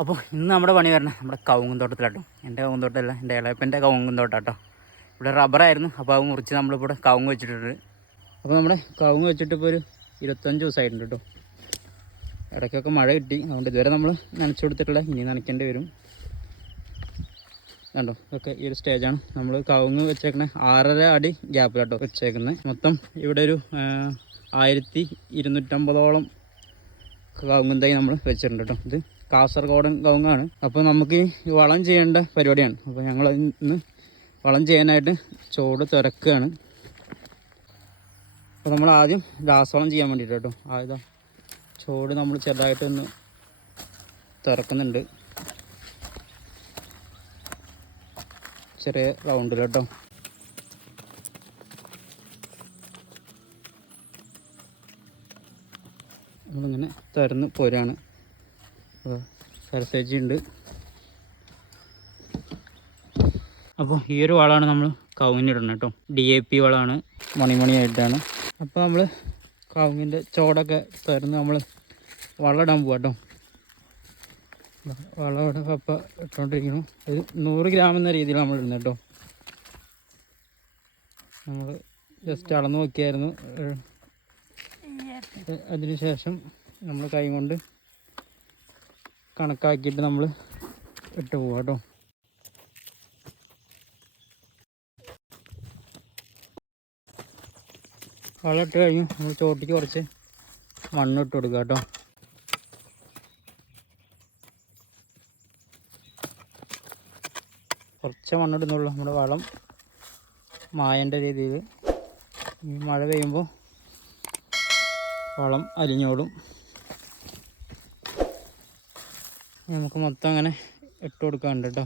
അപ്പോൾ ഇന്ന് നമ്മുടെ പണി വരണം നമ്മുടെ കവുങ്ങും തോട്ടത്തിലാട്ടോ എന്റെ കവുങ്ങും തോട്ടമല്ല എന്റെ ഇളയപ്പന്റെ കവുങ്ങും തോട്ടാട്ടോ ഇവിടെ റബ്ബറായിരുന്നു അപ്പോൾ അത് മുറിച്ച് നമ്മളിവിടെ കവുങ്ങ് വെച്ചിട്ടുണ്ട്. അപ്പോൾ നമ്മുടെ കവുങ്ങ് വെച്ചിട്ട് ഇപ്പോൾ ഒരു ഇരുപത്തഞ്ച് ദിവസമായിട്ടുണ്ട് കേട്ടോ. ഇടയ്ക്കൊക്കെ മഴ കിട്ടി അതുകൊണ്ട് ഇതുവരെ നമ്മൾ നനച്ചു കൊടുത്തിട്ടില്ല ഇനി നനയ്ക്കേണ്ടി വരും. കണ്ടോ ഇതൊക്കെ ഈ ഒരു സ്റ്റേജാണ് നമ്മൾ കവുങ്ങ് വെച്ചേക്കണേ ആറര അടി ഗ്യാപ്പിലാട്ടോ വെച്ചേക്കുന്നത് മൊത്തം ഇവിടെ ഒരു ആയിരത്തി ഇരുന്നൂറ്റമ്പതോളം കവുങ്ങും തൈ നമ്മൾ വെച്ചിട്ടുണ്ട് കേട്ടോ ഇത്. കാസർഗോഡൻ കവുങ്ങാണ് അപ്പോൾ നമുക്ക് ഈ വളം ചെയ്യേണ്ട പരിപാടിയാണ്. അപ്പോൾ ഞങ്ങൾ ഇന്ന് വളം ചെയ്യാനായിട്ട് ചോട് തിരക്കുകയാണ്. അപ്പോൾ നമ്മൾ ആദ്യം രാസവളം ചെയ്യാൻ വേണ്ടിയിട്ട് കേട്ടോ ആദ്യം ചോട് നമ്മൾ ചെറുതായിട്ടൊന്ന് തിറക്കുന്നുണ്ട് ചെറിയ റൗണ്ടിൽ കേട്ടോ നമ്മളിങ്ങനെ തുറന്ന് പോരാണ്. സരസേജി ഉണ്ട് അപ്പോൾ ഈ ഒരു വളമാണ് നമ്മൾ കവുങ്ങിനിടണം കേട്ടോ. ഡി എ പി വളമാണ് മണിമണിയായിട്ടാണ് അപ്പോൾ നമ്മൾ കവുങ്ങിന്റെ ചോടൊക്കെ തുറന്ന് നമ്മൾ വളം ഇടാൻ പോവാം കേട്ടോ. വളം ഇവിടെ കപ്പ ഇട്ടുകൊണ്ടിരിക്കുന്നു ഒരു നൂറ് ഗ്രാം എന്ന രീതിയിൽ നമ്മൾ ഇടുന്നത് കേട്ടോ. നമ്മൾ ജസ്റ്റ് അളന്ന് നോക്കിയായിരുന്നു. അതിനുശേഷം നമ്മൾ കൈ കൊണ്ട് കണക്കാക്കിയിട്ട് നമ്മൾ ഇട്ട് പോവാം കേട്ടോ. വളമിട്ട് കഴിഞ്ഞു നമ്മൾ ചോട്ടിക്ക് കുറച്ച് മണ്ണ് ഇട്ട് കൊടുക്കുക കേട്ടോ. കുറച്ച് മണ്ണിടുന്നുള്ളൂ നമ്മുടെ വളം മായന്റെ രീതിയിൽ ഈ മഴ പെയ്യുമ്പോൾ വളം അലിഞ്ഞോളും നമുക്ക് മൊത്തം അങ്ങനെ ഇട്ട് കൊടുക്കാനുണ്ട് കേട്ടോ